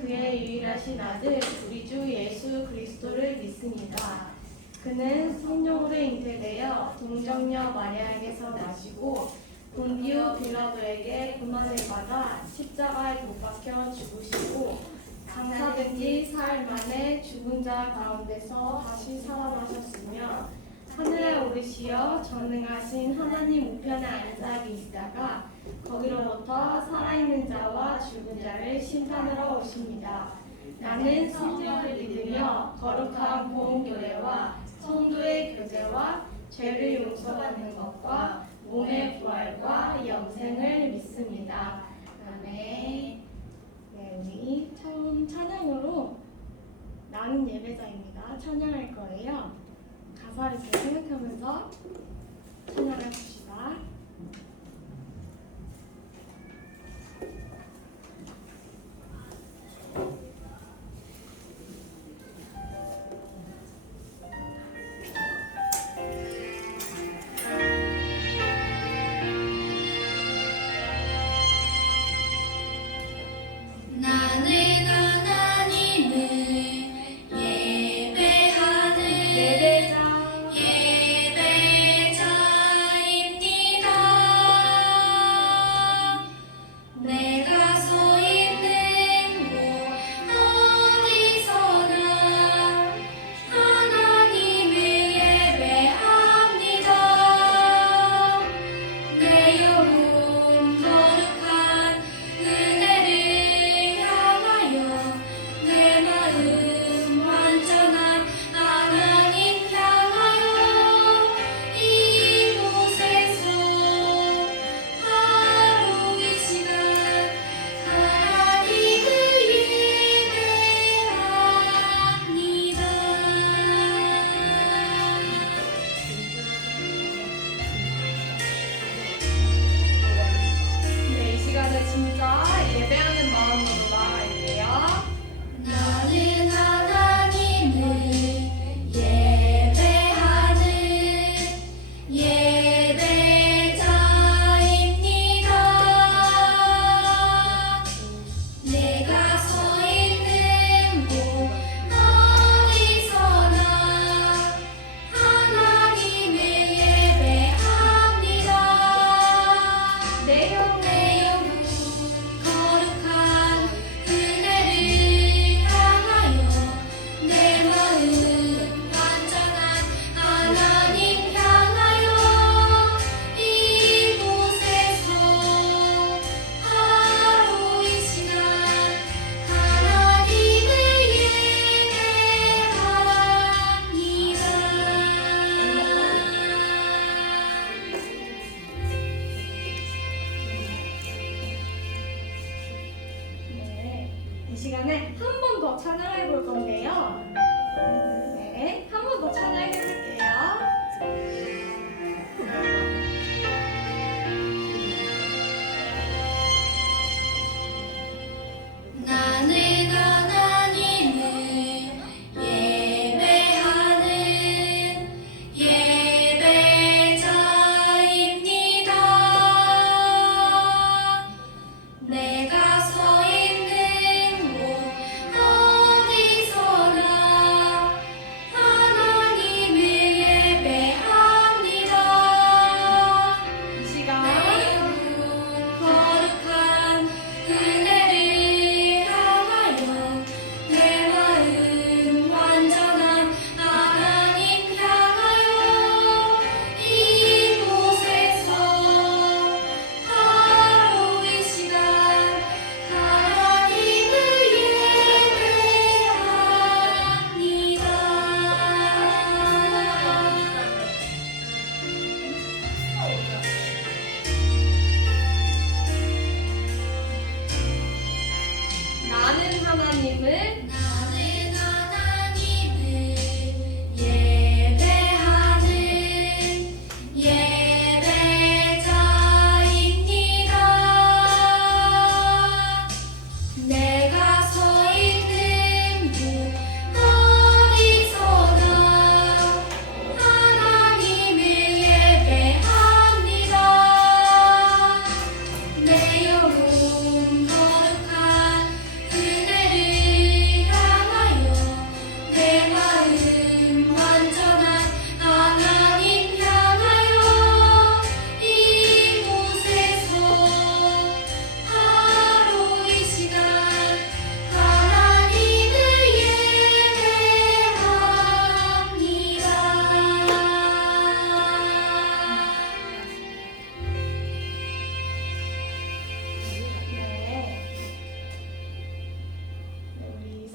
그의 유일하신 아들 우리 주 예수 그리스도를 믿습니다. 그는 성령으로 잉태되어 동정녀 마리아에게서 나시고 본디오 빌라도에게 고난을 받아 십자가에 못 박혀 죽으시고 장사된 지 사흘 만에 죽은 자 가운데서 다시 살아나셨으며 하늘에 오르시어 전능하신 하나님 우편에 앉아 계시다가 거기로부터 살아있는 자와 죽은 자를 심판하러 오십니다. 나는 성령을 믿으며 거룩한 보험교회와 성도의 교제와 죄를 용서받는 것과 몸의 부활과 영생을 믿습니다. 아멘. 네, 우리 처음 찬양으로 나는 예배자입니다. 찬양할 거예요. 가사를 잘 생각하면서 찬양해 봅시다. 이 시간에 한 번 더 찬양해 볼 건데요. 네, 한 번 더 찬양해 볼게요. 나는 하나님을 예배하는 예배자입니다. 내가 서 있는 곳 어디서나 하나님을 예배합니다. 이 시간 거룩한 은혜를 향하여 내 마음 완전한 하나님 향하여 이곳에서 하루 이 시간 하나님을 예배합니다. 나는 하나님을 나는 하나님을 예배하는 예배자입니다. 내가 서 있는 곳 어디서나 하나님을 예배합니다. 내 영혼 거룩한 은혜를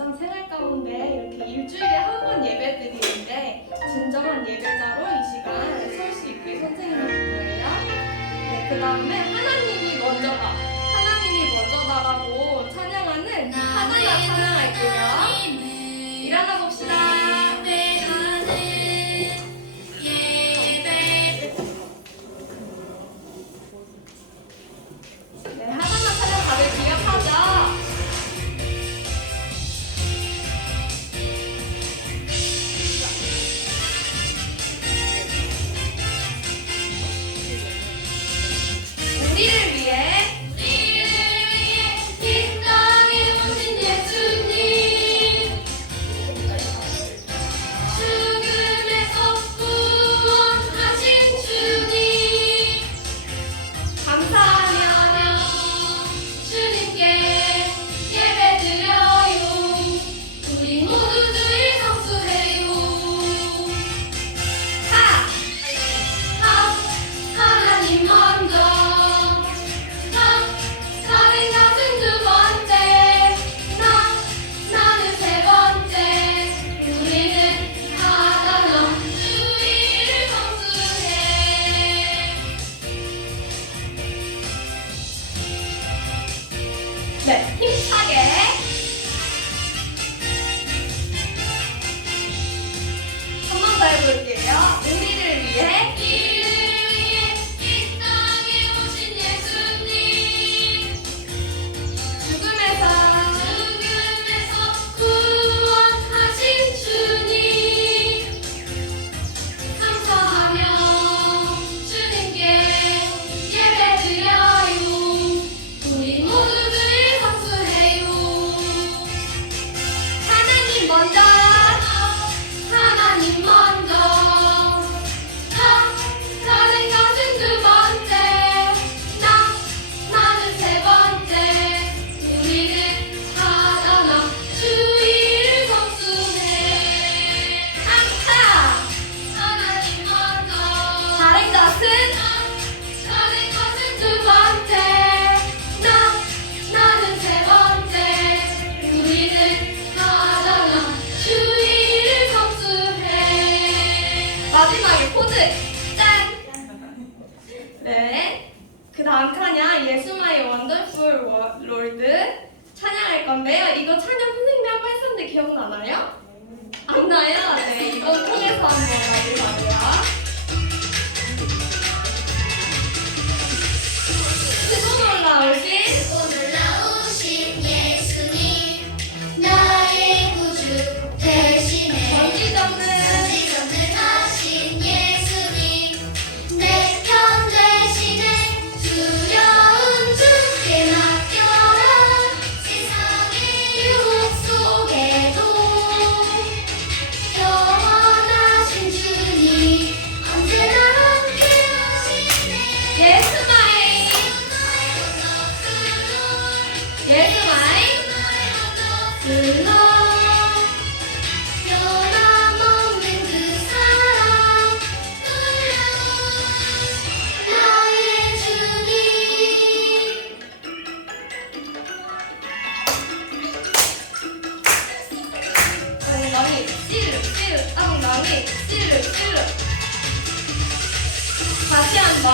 일상 생활 가운데 이렇게 일주일에 한 번 예배 드리는데 진정한 예배자로 이 시간 설 수 있길 선생님이 기도해요. 네, 그 다음에 하나님이 먼저다라고 찬양하는 하나님 찬양할게요. 일어나 봅시다. 네, 하나만 찬양 다들 기억하죠? 우리를 위해 이 땅에 오신 예수님 죽음에서 구원하신 주님 감사하며 주님께 예배드려요 우리 모두 주를 성수해요 하나님 먼저 다른 것은 두 번째 나는 세 번째 우리는 하나로 주의를 성수해 네, 힘차게 한 번 더 해볼게요. 우리를 위해 이 땅에 오신 예수님 죽음에서 구원하신 주님 감사하며 주님께 예배드려요 우리 모두 주를 성수해요 하나님 먼저 하나님 먼저 다른 것은 두 번째 나는 세 번째 우리는 하나나 주의를 성수해 항상 하나님 먼저 다른 것은 다른 것은 두 번째 나는 세 번째 우리는 하나나 주의를 성수해 마지막에 포즈 짠! 네, 그 다음 찬양 예수마의 원더풀 롤드 찬양할 건데요. 이거 찬양 선생님이 한 번 했었는데 기억나나요? 안 나요? 네, 이번 통해서 한번 가볼게요. 뜨고 올라오신 오늘 나오신 예수님 나의 구주 대신에 전지전능 전지전능 하신 예수님 내 편 대신에 두려운 주께 맡겨라 세상의 유혹 속에도 영원하신 주님 언제나 함께 하시네 예수마의 예수마의 불러 변함없는 그 사랑 나의 주님 엉덩이 찌르 엉덩이 찌르 다시 한번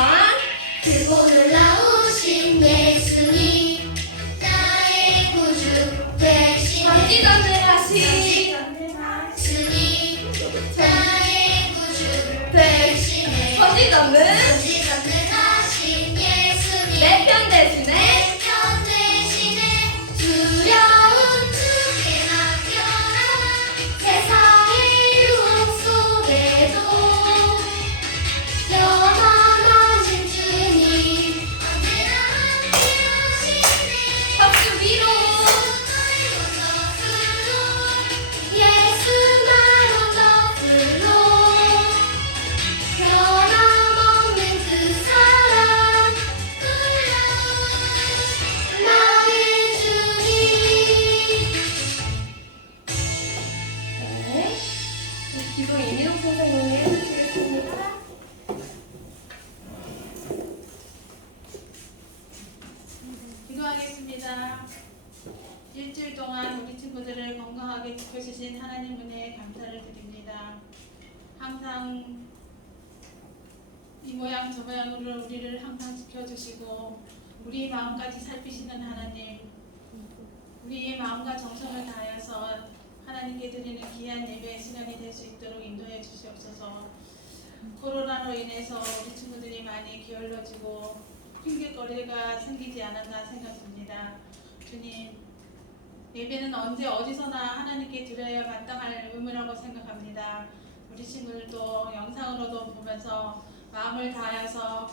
들고 놀라우신 예수님 나의 구주 대신에 전지전능하신 주님 나의 구주 대신에 전지전능 전지전능하신 예수님 내 편 대신에 내 편 대신에 두려운 주께 맡겨라 세상의 유혹 속에도 영원하신 주님 언제나 함께 하시네 박수 위로 예수 날 원더풀로 변함없는 그 사랑 나의 주님 네, 기도 이민호 선생님이 해주시겠습니다. 기도하겠습니다. 일주일 동안 동안 우리 친구들을 건강하게 지켜주신 하나님 은혜에 감사를 드립니다. 항상 이 모양 저 모양으로 우리를 항상 지켜주시고 우리의 마음까지 살피시는 하나님, 우리의 마음과 정성을 다하여서 하나님께 드리는 귀한 예배의 시간이 될 수 있도록 인도해 주시옵소서. 코로나로 인해서 우리 친구들이 많이 게을러지고 핑계거리가 생기지 않았나 생각됩니다. 주님, 예배는 언제 어디서나 하나님께 드려야 마땅할 의무라고 생각합니다. 우리 친구들도 영상으로도 보면서 마음을 다하여서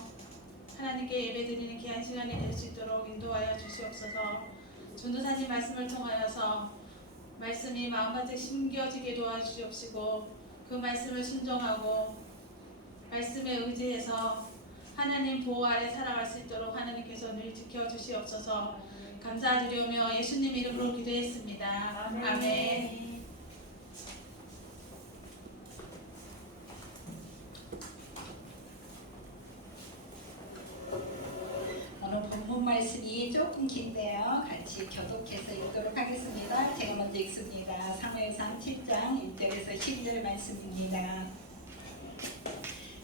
하나님께 예배드리는 귀한 시간이 될 수 있도록 인도하여 주시옵소서. 전도사님 말씀을 통하여서 말씀이 마음가짐 심겨지게 도와주시옵시고 그 말씀을 순종하고 말씀에 의지해서 하나님 보호 아래 살아갈 수 있도록 하나님께서 늘 지켜주시옵소서. 감사드리며 예수님 이름으로 기도했습니다. 아멘. 오늘 본문 말씀이 조금 긴데요. 같이 교독해서 읽도록 하겠습니다. 제가 먼저 읽습니다. 사무엘상 7장 1절에서 12절 말씀입니다.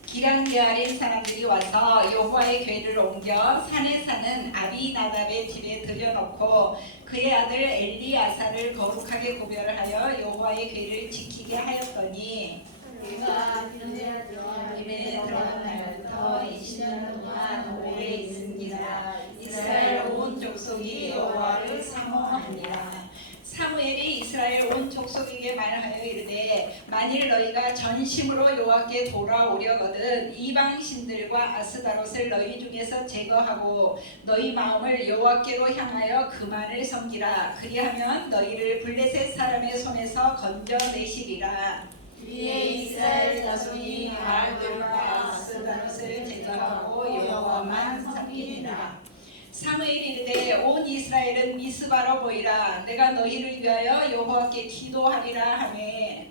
기란게알인 사람들이 와서 여호와의 궤를 옮겨 산에 사는 아비나답의 집에 들여놓고 그의 아들 엘리아사를 거룩하게 구별하여 여호와의 궤를 지키게 하였더니 우리가 임에 들어간 날부터 20년 동안 오래 있습니다. 이스라엘 온 족속이 여호와를 사모하니라. 사무엘이 이스라엘 온 족속에게 말하여 이르되 만일 너희가 전심으로 여호와께 돌아오려거든 이방 신들과 아스다롯을 너희 중에서 제거하고 너희 마음을 여호와께로 향하여 그만을 섬기라. 그리하면 너희를 블레셋 사람의 손에서 건져내시리라. 위에 이스라엘 자손이 바알들과 아스다롯을 제거하고 여호와만 섬기니라. 사무엘이 이르되 온 이스라엘은 미스바로 모이라. 내가 너희를 위하여 여호와께 기도하리라 하매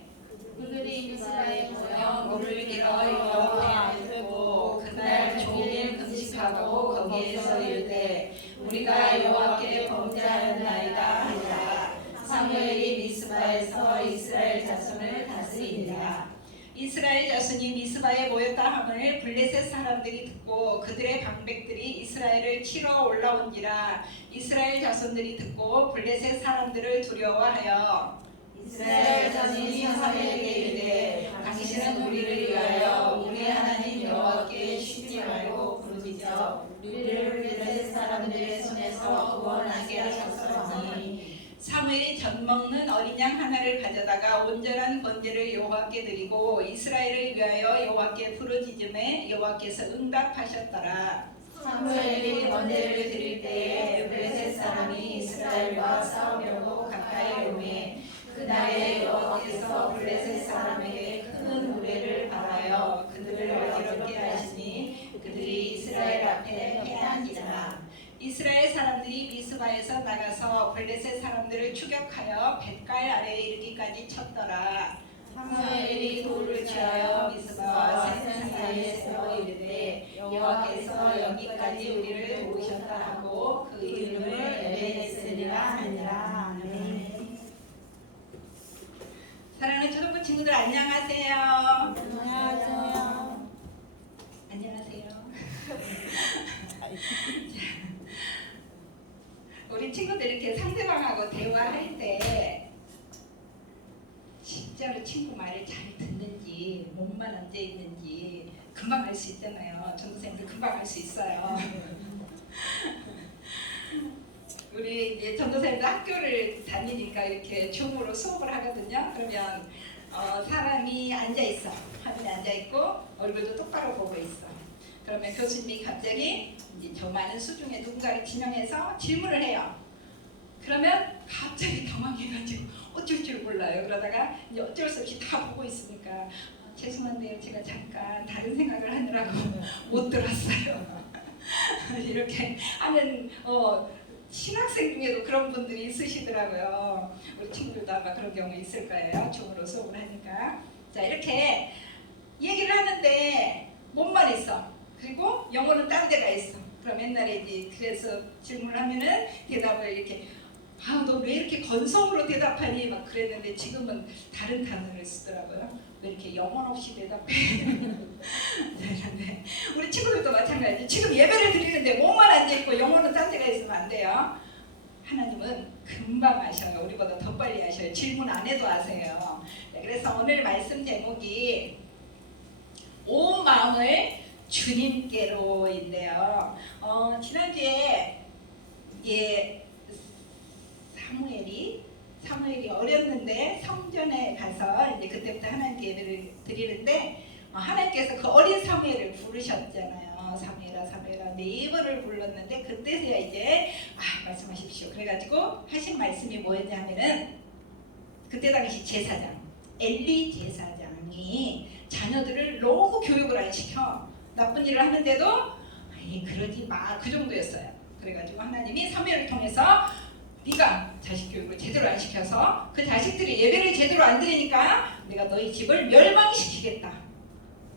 그들이 미스바에 모여 물을 길어 여호와께 들고 그날 종일 금식하고 거기에서 이르되 우리가 여호와께 범죄하였나이다 하니라. 사무엘이 미스바에서 이스라엘 자손을 다스리니라. 이스라엘 자손이 미스바에 모였다 함을 블레셋 사람들이 듣고 그들의 방백들이 이스라엘을 치러 올라온지라. 이스라엘 자손들이 듣고 블레셋 사람들을 두려워하여 이스라엘 자손이 사무엘에게 이르되 당신은 우리를 위하여 우리 하나님 여호와께 쉬지 말고 부르짖어 우리를 블레셋 사람들의 손에서 구원하게 하셨으니 사무엘이 젖 먹는 어린 양 하나를 가져다가 온전한 번제를 여호와께 드리고 이스라엘을 위하여 여호와께 부르짖음에 여호와께서 응답하셨더라. 사무엘이 번제를 드릴 때에 블레셋 사람이 이스라엘과 싸우려고 가까이 오매 그날에 여호와께서 블레셋 사람에게 큰 우레를 발하여 그들을 어지럽게 하시니 그들이 이스라엘 앞에 패한지라. 이스라엘 사람들이 미스바에서 나가서 블레셋 사람들을 추격하여 뱃갈 아래에 이르기까지 쳤더라. 사무엘이 돌을 취하여 미스바와 센 사이에 세워 이르되 여호와께서 여기까지 우리를 도우셨다 하고 그 이름을 에베네스리라 하니라. 아멘. 사랑하는 초등부 친구들 안녕하세요. 안녕하세요. 안녕하세요. 우리 친구들 이렇게 상대방하고 대화할 때 진짜로 친구 말을 잘 듣는지 몸만 앉아 있는지 금방 알 수 있잖아요. 전도생들 금방 알 수 있어요. 우리 이제 전도생들 학교를 다니니까 이렇게 줌으로 수업을 하거든요. 그러면 사람이 앉아 있어. 화면에 앉아 있고 얼굴도 똑바로 보고 있어. 그러면 교수님이 갑자기 이제 저 많은 수 중에 누군가를 지명해서 질문을 해요. 그러면 갑자기 당황해가지고 어쩔 줄 몰라요. 그러다가 이제 어쩔 수 없이 다 보고 있으니까 죄송한데요. 제가 잠깐 다른 생각을 하느라고 못 들었어요. 이렇게 하는 신학생 중에도 그런 분들이 있으시더라고요. 우리 친구들도 아마 그런 경우 있을 거예요. 줌으로 수업을 하니까. 자, 이렇게 얘기를 하는데 몸만 있어. 그리고 영어는 딴 데가 있어. 그럼 옛날에 이제 그래서 질문을 하면은 대답을 이렇게 아, 너 왜 이렇게 건성으로 대답하니? 막 그랬는데 지금은 다른 단어를 쓰더라고요. 왜 이렇게 영혼 없이 대답해? 네. 우리 친구들도 마찬가지. 지금 예배를 드리는데 몸만 앉아있고 영혼은 딴 데가 있으면 안 돼요. 하나님은 금방 아셔요. 우리보다 더 빨리 아셔요. 질문 안 해도 아세요. 네, 그래서 오늘 말씀 제목이 온 마음을 주님께로인데요. 지난주에 사무엘이 어렸는데 성전에 가서 이제 그때부터 하나님께 예배를 드리는데 하나님께서 그 어린 사무엘을 부르셨잖아요. 사무엘아 사무엘아 네 번을 불렀는데 그때서야 이제 말씀하십시오. 그래가지고 하신 말씀이 뭐였냐면은 그때 당시 제사장 엘리 제사장이 자녀들을 너무 교육을 안 시켜 나쁜 일을 하는데도 그러지 마 그 정도였어요. 그래가지고 하나님이 사무엘을 통해서 네가 자식 교육을 제대로 안 시켜서 그 자식들이 예배를 제대로 안 드리니까 내가 너희 집을 멸망시키겠다.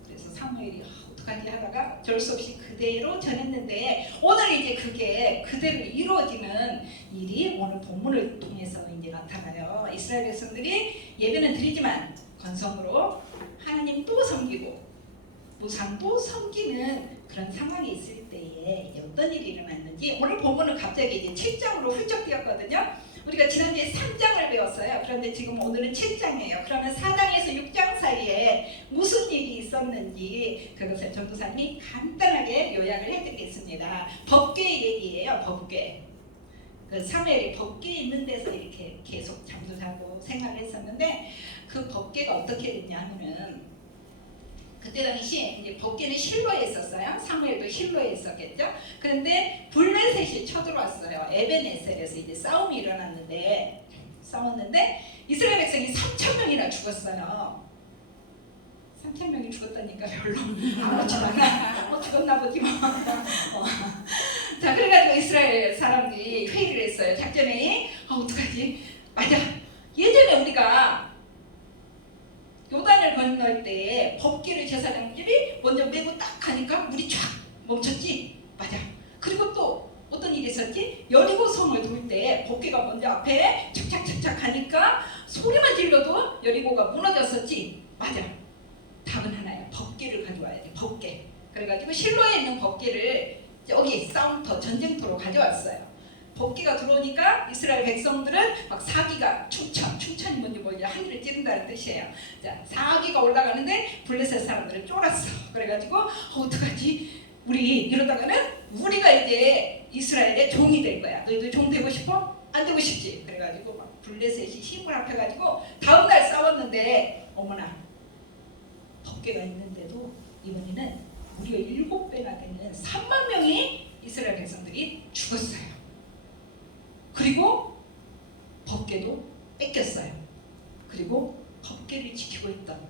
그래서 사무엘이 어떡하지 하다가 어쩔 수 없이 그대로 전했는데 오늘 이제 그게 그대로 이루어지는 일이 오늘 본문을 통해서 이제 나타나요. 이스라엘 백성들이 예배는 드리지만 건성으로 하나님 또 섬기고 우상 또 섬기는 그런 상황이 있을 때에 어떤 일이 일어났는지 오늘 본문은 갑자기 이제 7장으로 훌쩍 뛰었거든요. 우리가 지난주에 3장을 배웠어요. 그런데 지금 오늘은 7장이에요. 그러면 4장에서 6장 사이에 무슨 일이 있었는지 그것을 전도사님이 간단하게 요약을 해드리겠습니다. 법궤 얘기예요. 법궤. 그 사무엘이 법궤 있는 데서 이렇게 계속 잠도 자고 생활을 했었는데 그 법궤가 어떻게 됐냐 하면은 그때 당시 이제 법궤는 실로에 있었어요. 사무엘도 실로에 있었겠죠. 그런데 블레셋이 쳐들어왔어요. 에벤에셀에서 이제 싸움이 일어났는데 싸웠는데 이스라엘 백성이 3,000명이나 죽었어요. 3,000명이 죽었다니까 별로 아무렇지도 않아. 죽었나 보지 뭐. 자 그래가지고 이스라엘 사람들이 회의를 했어요. 작전회의. 어떡하지? 맞아. 예전에 우리가 요단을 건널 때 법궤를 제사장들이 먼저 메고 딱 가니까 물이 쫙 멈췄지? 맞아. 그리고 또 어떤 일이 있었지? 여리고 성을 돌 때 법궤가 먼저 앞에 착착착착 가니까 소리만 질러도 여리고가 무너졌었지? 맞아. 답은 하나야. 법궤를 가져와야 돼. 법궤. 그래가지고 실로에 있는 법궤를 여기 싸움터 전쟁터로 가져왔어요. 법궤가 들어오니까 이스라엘 백성들은 막 사기가 충천이 뭔지 뭐냐 하늘을 찌른다는 뜻이에요. 자 사기가 올라가는데 블레셋 사람들은 쫄았어. 그래가지고 어떡하지? 우리 이러다가는 우리가 이제 이스라엘의 종이 될 거야. 너희들 종 되고 싶어? 안 되고 싶지? 그래가지고 막 블레셋이 힘을 합해가지고 다음날 싸웠는데 어머나 법궤가 있는데도 이번에는 무려 7배나 되는 3만 명이 이스라엘 백성들이 죽었어요. 그리고 법궤도 뺏겼어요. 그리고 법궤를 지키고 있던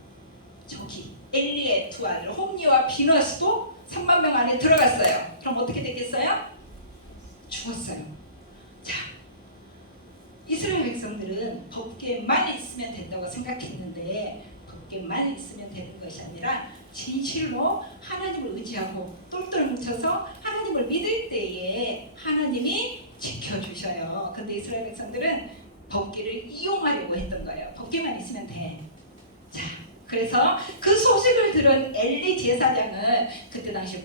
저기 엘리의 두 아들 홈리와 비너스도 3만 명 안에 들어갔어요. 그럼 어떻게 되겠어요? 죽었어요. 자, 이스라엘 백성들은 법궤만 있으면 된다고 생각했는데 법궤만 있으면 되는 것이 아니라 진실로 하나님을 의지하고 똘똘 뭉쳐서 하나님을 믿을 때에 하나님이 지켜주셔요. 근데 이스라엘 백성들은 법궤를 이용하려고 했던 거예요. 법궤만 있으면 돼. 자, 그래서 그 소식을 들은 엘리 제사장은 그때 당시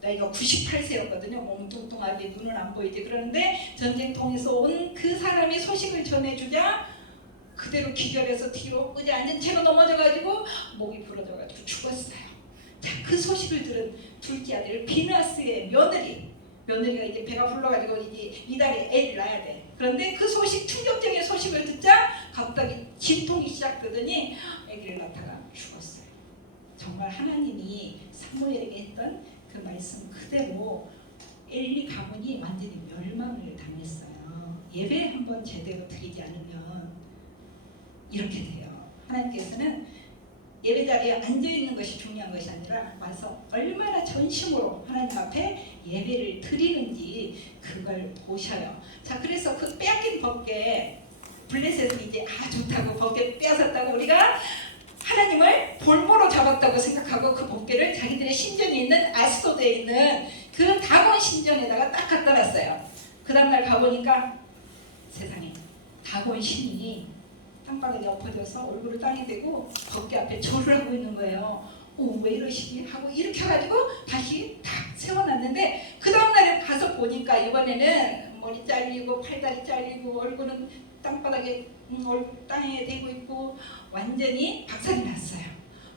나이가 98세였거든요. 몸은 뚱뚱하게 눈은 안 보이지. 그러는데 전쟁통에서 온 그 사람이 소식을 전해주자 그대로 기절해서 뒤로 의자 앉은 채로 넘어져가지고 목이 부러져가지고 죽었어요. 자, 그 소식을 들은 둘째 아들 비나스의 며느리가 이제 배가 불러가지고 이제 이달에 애를 낳아야 돼. 그런데 그 소식 충격적인 소식을 듣자 갑자기 진통이 시작되더니 아기를 낳다가 죽었어요. 정말 하나님이 사무엘에게 했던 그 말씀 그대로 엘리 가문이 완전히 멸망을 당했어요. 예배 한번 제대로 드리지 않으면 이렇게 돼요. 하나님께서는 예배 자리에 앉아있는 것이 중요한 것이 아니라 와서 얼마나 전심으로 하나님 앞에 예배를 드리는지 그걸 보셔요. 자, 그래서 그 빼앗긴 법궤 블레셋이 이제 좋다고 법궤 빼앗았다고 우리가 하나님을 볼모로 잡았다고 생각하고 그 법궤를 자기들의 신전이 있는 아스도드에 있는 그 다곤 신전에다가 딱 갖다 놨어요. 그 다음날 가보니까 세상에 다곤 신이 땅바닥에 엎어져서 얼굴을 땅에 대고 법궤 앞에 절을 하고 있는 거예요. 왜 이러시지? 하고 일으켜가지고 다시 탁 세워놨는데 그 다음날에 가서 보니까 이번에는 머리 잘리고 팔다리 잘리고 얼굴은 땅바닥에 땅에 대고 있고 완전히 박살이 났어요.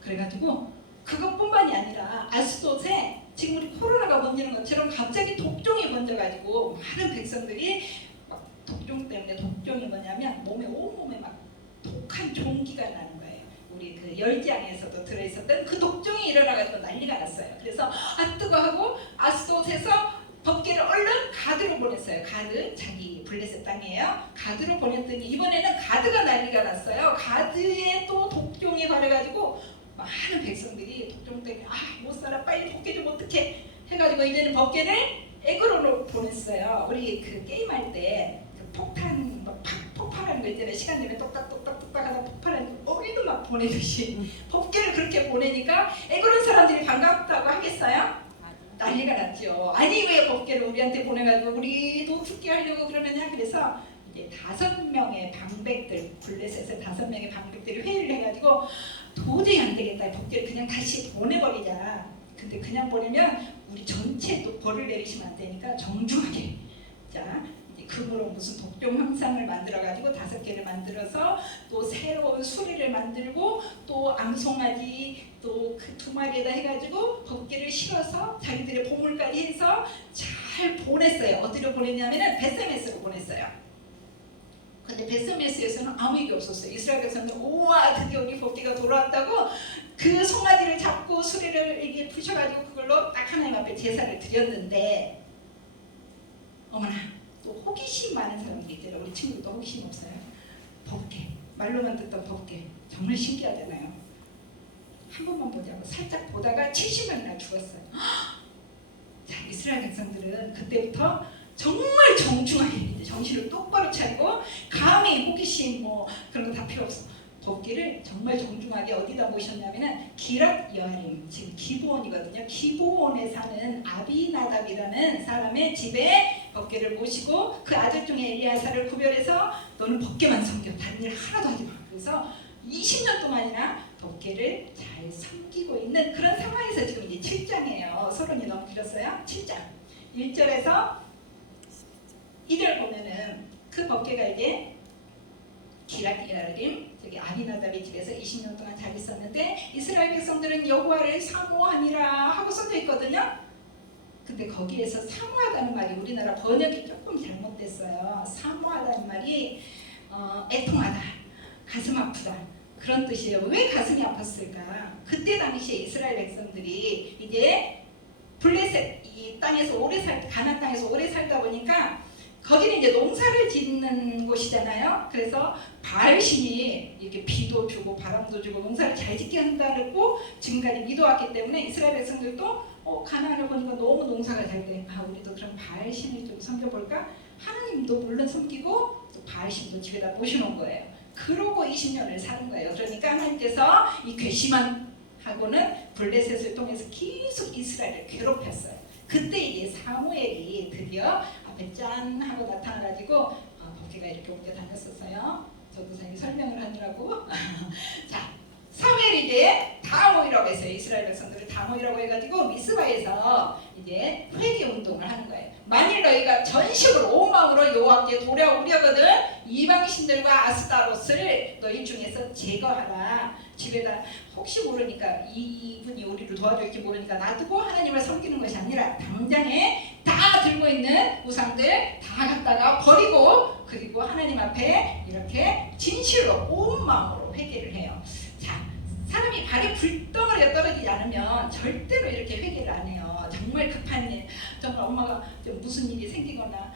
그래가지고 그것뿐만이 아니라 아스돗에 지금 우리 코로나가 번지는 것처럼 갑자기 독종이 번져가지고 많은 백성들이 막 독종 때문에 독종이 뭐냐면 온몸에 막 독한 종기가 나는 거예요. 우리 그 열장에서도 들어있었던 그 독종이 일어나가지고 난리가 났어요. 그래서 뜨거 하고 아스돗에서 법궤를 얼른 가드로 보냈어요. 가드, 자기 블레셋 땅이에요. 가드로 보냈더니 이번에는 가드가 난리가 났어요. 가드에 또 독종이 걸려가지고 많은 백성들이 독종 때문에 못 살아 빨리 법궤 좀 어떻게 해가지고 이제는 법궤를 에그로로 보냈어요. 우리 그 게임할 때 그 폭탄 폭발하는 거 있잖아요. 시간 되면 똑딱똑딱똑딱 하다 폭발하는 거 우리도 막 보내듯이 법궤를 그렇게 보내니까 에그론 사람들이 반갑다고 하겠어요? 난리가 났죠. 아니 왜 법궤를 우리한테 보내가지고 우리도 죽게 하려고 그러느냐. 그래서 이제 5명의 방백들, 블레셋의 5명의 방백들이 회의를 해가지고 도저히 안 되겠다. 법궤를 그냥 다시 보내버리자. 근데 그냥 보내면 우리 전체 또 벌을 내리시면 안 되니까 정중하게. 자, 이제 금으로 무슨 독종 형상을 만들어가지고 5개를 만들어서 또 새로운 수레를 만들고 또 앙송아지 또 그 2마리에다 해가지고 법궤를 실어서 자기들의 보물까지 해서 잘 보냈어요. 어디로 보냈냐면은 베세메스로 보냈어요. 근데 베세메스에서는 아무 얘기 없었어요. 이스라엘 백성들 우와 드디어 우리 법궤가 돌아왔다고 그 송아지를 잡고 수레를 이렇게 부셔가지고 그걸로 딱 하나님 앞에 제사를 드렸는데 어머나 또 호기심 많은 사람들이 있더라고요. 우리 친구도 호기심 없어요? 법궤 말로만 듣던 법궤 정말 신기하잖아요. 한 번만 보자고 살짝 보다가 70명이나 죽었어요. 자, 이스라엘 백성들은 그때부터 정말 정중하게 이제 정신을 똑바로 차리고 감히 호기심 뭐 그런 거 다 필요 없어. 법궤를 정말 정중하게 어디다 모셨냐면은 기랏 여아림, 지금 기브온이거든요. 기브온에 사는 아비나답이라는 사람의 집에 법궤를 모시고 그 아들 중에 엘리야사를 구별해서 너는 법궤만 섬겨 다른 일 하나도 하지 마. 그래서 20년 동안이나 법궤를 잘 섬기고 있는 그런 상황에서 지금 이제 7장이에요. 서론이 너무 길었어요. 7장 1절에서 2절 보면은 그 법궤가 이제 기랏 여아림 저기 아비나답의 집에서 20년 동안 잘 있었는데 이스라엘 백성들은 여호와를 사모하니라 하고 써져 있거든요. 근데 거기에서 사모하다는 말이 우리나라 번역이 조금 잘못됐어요. 사모하다는 말이 애통하다, 가슴 아프다 그런 뜻이에요. 왜 가슴이 아팠을까? 그때 당시에 이스라엘 백성들이 이제 블레셋 이 땅에서 가나안 땅에서 오래 살다 보니까 거기는 이제 농사를 짓는 곳이잖아요. 그래서 바알신이 이렇게 비도 주고 바람도 주고 농사를 잘 짓게 한다고 지금까지 믿어왔기 때문에 이스라엘 백성들도 가나안을 보니까 너무 농사가 잘 돼. 우리도 그럼 바알신을 좀 섬겨볼까? 하나님도 물론 섬기고 또 바알신도 집에다 모셔놓은 거예요. 그러고 20년을 사는 거예요. 그러니까 하나님께서 이 괘씸한 하고는 블레셋을 통해서 계속 이스라엘을 괴롭혔어요. 그때 이제 사무엘이 드디어 앞에 짠 하고 나타나가지고 법궤가 이렇게 옮겨 다녔었어요. 저도 선생님이 설명을 하느라고 자 사무엘이 이제 다 모이라고 했어요. 이스라엘 백성들을 다 모이라고 해가지고 미스바에서 이제 회개 운동을 하는 거예요. 만일 너희가 전식으로 온 마음으로 여호와께 돌아오려거든 이방 신들과 아스타롯을 너희 중에서 제거하라. 집에다 혹시 모르니까 이분이 우리를 도와줄지 모르니까 놔두고 하나님을 섬기는 것이 아니라 당장에 다 들고 있는 우상들 다 갖다가 버리고 그리고 하나님 앞에 이렇게 진실로 온 마음으로 회개를 해요. 자, 사람이 발이 불덩어리가 떨어지지 않으면 절대로 이렇게 회개를 안 해요. 정말 급한 일, 정말 엄마가 좀 무슨 일이 생기거나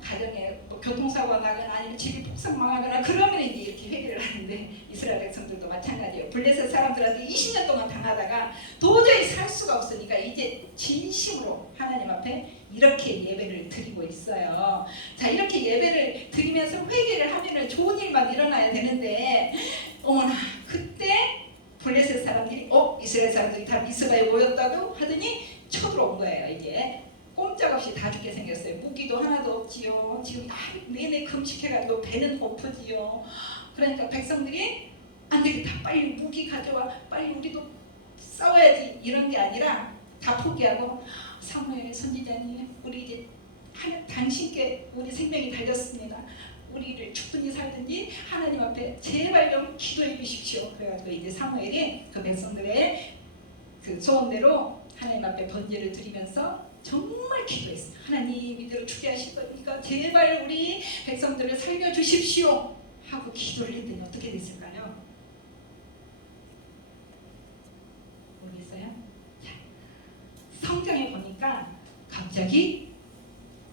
가정에 뭐 교통사고가 나거나 아니면 집이 폭삭망하거나 그러면 이제 이렇게 회개를 하는데 이스라엘 백성들도 마찬가지예요. 블레셋 사람들한테 20년 동안 당하다가 도저히 살 수가 없으니까 이제 진심으로 하나님 앞에 이렇게 예배를 드리고 있어요. 자, 이렇게 예배를 드리면서 회개를 하면은 좋은 일만 일어나야 되는데 어머나 그때 블레셋 사람들이 이스라엘 사람들이 다 미스바에 모였다고 하더니 쳐들어온 거예요. 이제 꼼짝없이 다 죽게 생겼어요. 무기도 하나도 없지요. 지금 내내 금식해가지고 배는 고프지요. 그러니까 백성들이 안 되겠다, 빨리 무기 가져와, 빨리 우리도 싸워야지, 이런 게 아니라 다 포기하고, 사무엘 선지자님, 우리 이제 당신께 우리 생명이 달렸습니다. 우리를 죽든지 살든지 하나님 앞에 제발 좀 기도해 주십시오. 그래가지고 이제 사무엘이 그 백성들의 그 소원대로 하나님 앞에 번제를 드리면서 정말 기도했어요. 하나님 이대로 죽게 하실 거니까 제발 우리 백성들을 살려주십시오 하고 기도를 했더니 어떻게 됐을까요? 모르겠어요? 자, 성경에 보니까 갑자기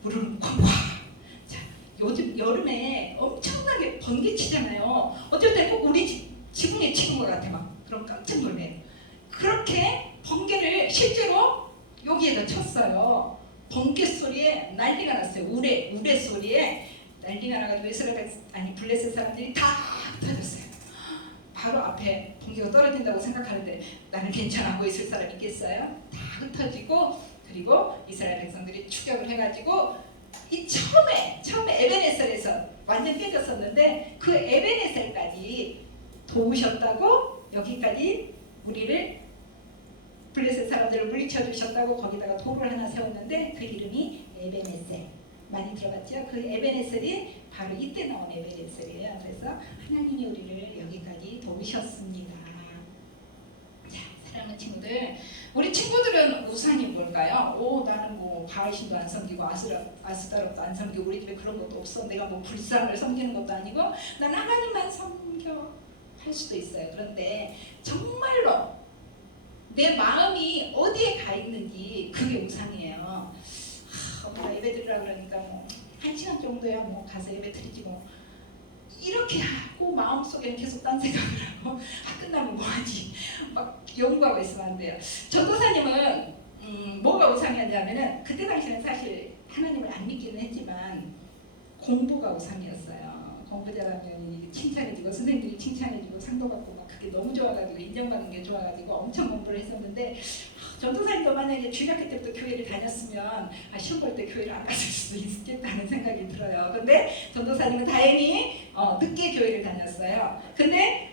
물을 쾅쾅. 자, 요즘 여름에 엄청나게 번개 치잖아요. 어쩔 때 꼭 우리 지붕에 치는 것 같아. 막 그럼 깜짝 놀래요. 그렇게 번개를 실제로 여기에다 쳤어요. 번개 소리에 난리가 났어요. 우레 소리에 난리가 나가지고 블레셋 사람들이 다 흩어졌어요. 바로 앞에 번개가 떨어진다고 생각하는데 나는 괜찮아 있을 사람 있겠어요? 다 흩어지고, 그리고 이스라엘 백성들이 추격을 해가지고 이 처음에 에베네셀에서 완전 깨졌었는데 그 에베네셀까지 도우셨다고, 여기까지 우리를 블레셋 사람들을 물리쳐 주셨다고 거기다가 돌을 하나 세웠는데 그 이름이 에베네셀. 많이 들어봤죠? 그 에베네셀이 바로 이때 나온 에베네셀이에요. 그래서 하나님이 우리를 여기까지 도우셨습니다. 자, 사랑하는 친구들, 우리 친구들은 우상이 뭘까요? 나는 뭐 바알신도 안 섬기고 아스다롯도 안 섬기고 우리 집에 그런 것도 없어. 내가 뭐 불상을 섬기는 것도 아니고 난 하나님만 섬겨 할 수도 있어요. 그런데 정말로 내 마음이 어디에 가 있는지 그게 우상이에요. 엄마 예배 드리라 그러니까 뭐 1시간 정도야 뭐 가서 예배 드리지 뭐, 이렇게 하고 마음속에는 계속 딴 생각을 하고 끝나면 뭐하지 막 연구하고 있으면 안 돼요. 전도사님은 뭐가 우상이었냐면은 그때 당시에는 사실 하나님을 안 믿기는 했지만 공부가 우상이었어요. 공부 잘하면 칭찬해주고 선생님들이 칭찬해주고 상도 받고 막 그게 너무 좋아가지고 인정받는 게 좋아가지고 엄청 공부를 했었는데, 전도사님도 만약에 중학교 때부터 교회를 다녔으면 시험 볼 때 교회를 안 갔을 수도 있겠다는 생각이 들어요. 근데 전도사님은 다행히 늦게 교회를 다녔어요. 근데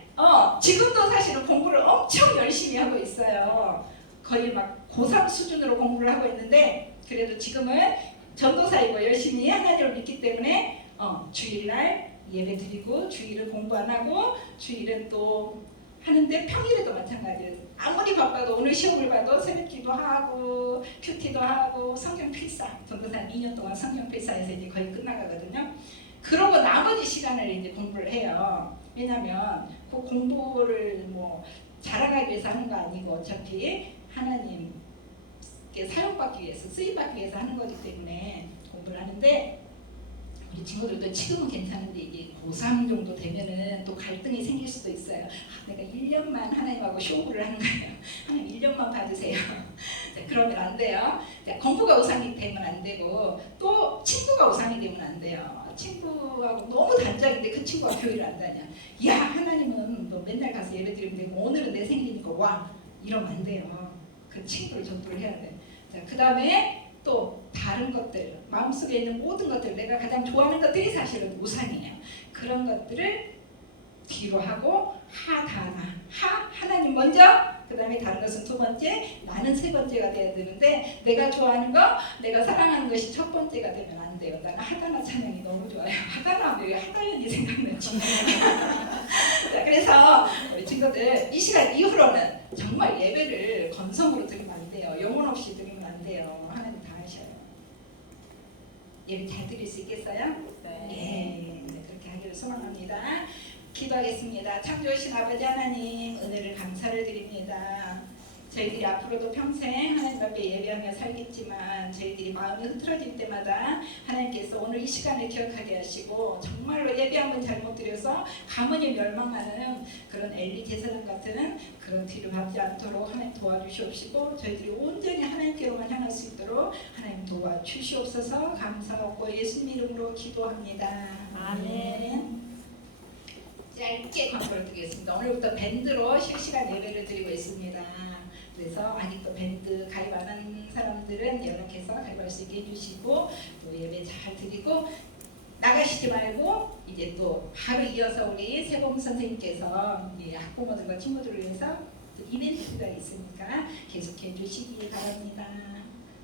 지금도 사실은 공부를 엄청 열심히 하고 있어요. 거의 막 고3 수준으로 공부를 하고 있는데, 그래도 지금은 전도사이고 열심히 하나님을 믿기 때문에 주일날 예배 드리고 주일은 공부 안 하고 주일은 또 하는데 평일에도 마찬가지예요. 아무리 바빠도 오늘 시험을 봐도 새벽기도 하고 큐티도 하고 성경 필사, 전도사님 2년 동안 성경 필사에서 이제 거의 끝나가거든요. 그러고 나머지 시간을 이제 공부를 해요. 왜냐면 그 공부를 뭐 자랑하기 위해서 하는 거 아니고 어차피 하나님께 사용받기 위해서, 쓰임받기 위해서 하는 거기 때문에 공부를 하는데, 우리 친구들도 지금은 괜찮은데 이제 고3 정도 되면은 또 갈등이 생길 수도 있어요. 내가 1년만 하나님하고 쇼부를 하는 거예요. 하나님 1년만 봐주세요. 그러면 안 돼요. 공부가 우상이 되면 안 되고, 또 친구가 우상이 되면 안 돼요. 친구하고 너무 단짝인데 그 친구가 교회를 안 다녀. 야, 하나님은 너 맨날 가서 예배 드리면 되고 오늘은 내 생일이니까 와, 이러면 안 돼요. 그 친구를 전도를 해야 돼. 그 다음에 또 다른 것들, 마음속에 있는 모든 것들, 내가 가장 좋아하는 것들이 사실은 우상이에요. 그런 것들을 뒤로 하고 하나님 먼저, 그 다음에 다른 것은 두 번째, 나는 세 번째가 돼야 되는데, 내가 좋아하는 거, 내가 사랑하는 것이 첫 번째가 되면 안 돼요. 나는 하다나 찬양이 너무 좋아요. 하다나 하면 왜 하다연이 생각나지? 자, 그래서 우리 친구들 이 시간 이후로는 정말 예배를 건성으로 드리면 안 돼요. 영혼 없이 드리면 안 돼요. 하나님 다 하셔요. 예배 잘 드릴 수 있겠어요? 네. 그렇게 하기를 소망합니다. 기도하겠습니다. 창조하신 아버지 하나님, 은혜를 감사를 드립니다. 저희들이 앞으로도 평생 하나님 앞에 예배하며 살겠지만 저희들이 마음이 흐트러질 때마다 하나님께서 오늘 이 시간을 기억하게 하시고, 정말로 예배 한번 잘못 드려서 가문이 멸망하는 그런 엘리 제사장 같은 그런 뒤를 밟지 않도록 하나님 도와주시옵시고, 저희들이 온전히 하나님께로만 향할 수 있도록 하나님 도와주시옵소서. 감사하고 예수님 이름으로 기도합니다. 아멘. 짧게 광고를 드리겠습니다. 오늘부터 밴드로 실시간 예배를 드리고 있습니다. 그래서 아직도 밴드 가입하는 사람들은 연락해서 가입할 수 있게 해주시고 또 예배 잘 드리고 나가시지 말고 이제 또 바로 이어서 우리 세범 선생님께서 우리 학부모들과 친구들을 위해서 또 이벤트가 있으니까 계속해 주시기 바랍니다.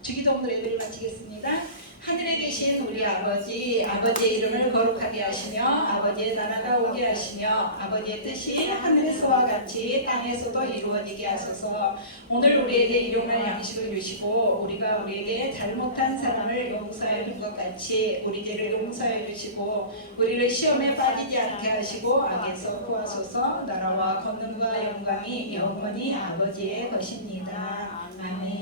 주기도문으로 예배를 마치겠습니다. 하늘에 계신 우리 아버지, 아버지의 이름을 거룩하게 하시며 아버지의 나라가 오게 하시며 아버지의 뜻이 하늘에서와 같이 땅에서도 이루어지게 하소서. 오늘 우리에게 일용할 양식을 주시고 우리가 우리에게 잘못한 사람을 용서해 준 것 같이 우리 죄를 용서해 주시고 우리를 시험에 빠지지 않게 하시고 악에서 구하소서. 나라와 권능과 영광이 영원히 아버지의 것입니다. 아멘.